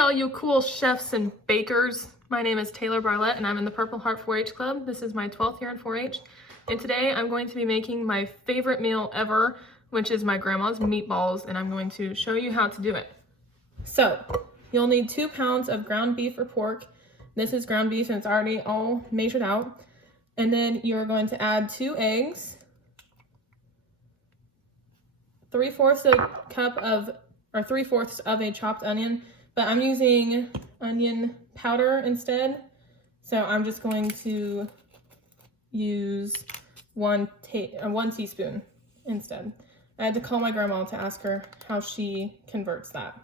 all you cool chefs and bakers. My name is Taylor Barlett and I'm in the Purple Heart 4-H Club. This is my 12th year in 4-H. And today I'm going to be making my favorite meal ever, which is my grandma's meatballs, and I'm going to show you how to do it. So, you'll need 2 pounds of ground beef or pork. This is ground beef and it's already all measured out. And then you're going to add 2 eggs, 3/4 a cup of, or 3/4 of a chopped onion, but I'm using onion powder instead. So I'm just going to use one teaspoon instead. I had to call my grandma to ask her how she converts that.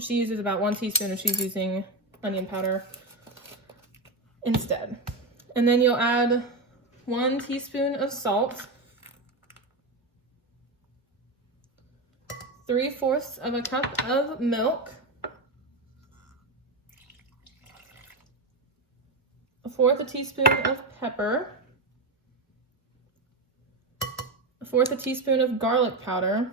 She uses about 1 teaspoon and she's using onion powder instead. And then you'll add 1 teaspoon of salt, 3/4 of a cup of milk, 1/4 teaspoon of pepper, 1/4 teaspoon of garlic powder,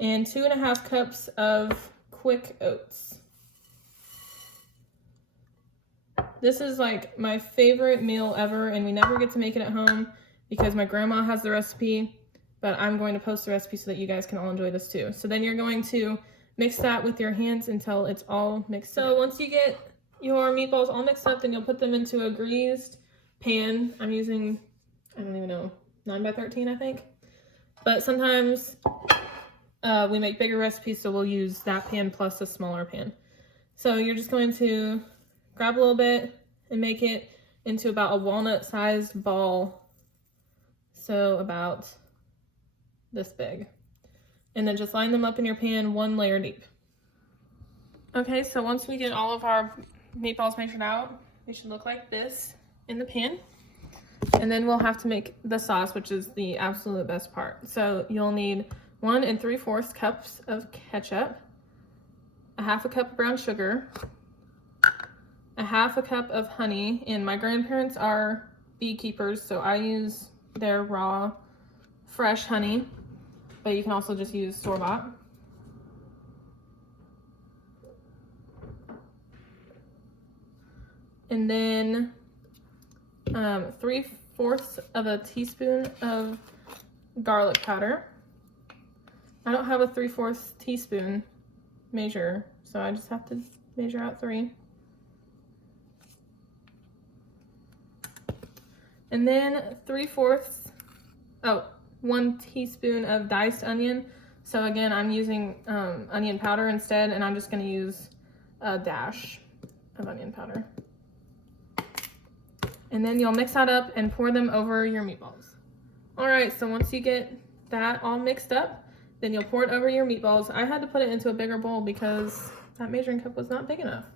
and 2.5 cups of quick oats. This is like my favorite meal ever, and we never get to make it at home because my grandma has the recipe, but I'm going to post the recipe so that you guys can all enjoy this too. So then you're going to mix that with your hands until it's all mixed up. So once you get your meatballs all mixed up, then you'll put them into a greased pan. I'm using, I don't even know, 9x13 I think. But sometimes we make bigger recipes, so we'll use that pan plus a smaller pan. So you're just going to grab a little bit and make it into about a walnut-sized ball. So about this big. And then just line them up in your pan 1 layer deep. Okay, so once we get all of our meatballs measured out, they should look like this in the pan. And then we'll have to make the sauce, which is the absolute best part. So you'll need 1 3/4 cups of ketchup, 1/2 cup of brown sugar, 1/2 cup of honey, and my grandparents are beekeepers, so I use their raw, fresh honey, but you can also just use store-bought. And then 3/4 of a teaspoon of garlic powder. I don't have a 3/4 teaspoon measure, so I just have to measure out 3. And then 1 teaspoon of diced onion. So again, I'm using onion powder instead, and I'm just gonna use a dash of onion powder. And then you'll mix that up and pour them over your meatballs. All right, so once you get that all mixed up, then you'll pour it over your meatballs. I had to put it into a bigger bowl because that measuring cup was not big enough.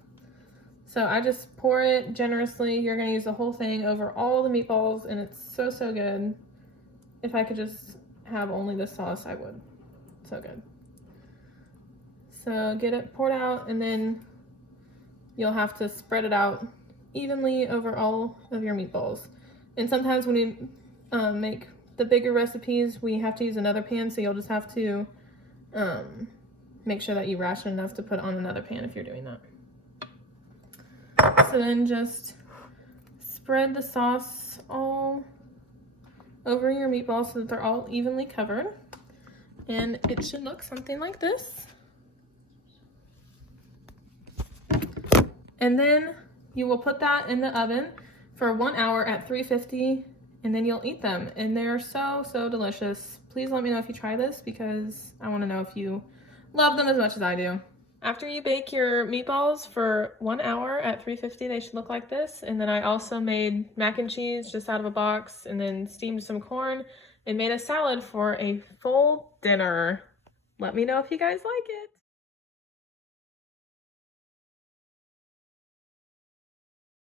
So I just pour it generously. You're gonna use the whole thing over all the meatballs, and it's so, so good. If I could just have only the sauce, I would. So good. So get it poured out, and then you'll have to spread it out evenly over all of your meatballs. And sometimes when you make the bigger recipes, we have to use another pan, so you'll just have to make sure that you ration enough to put on another pan if you're doing that. So then just spread the sauce all over your meatballs so that they're all evenly covered. And it should look something like this. And then you will put that in the oven for 1 hour at 350, and then you'll eat them. And they're so, so delicious. Please let me know if you try this because I want to know if you love them as much as I do. After you bake your meatballs for 1 hour at 350, they should look like this. And then I also made mac and cheese just out of a box, and then steamed some corn and made a salad for a full dinner. Let me know if you guys like it.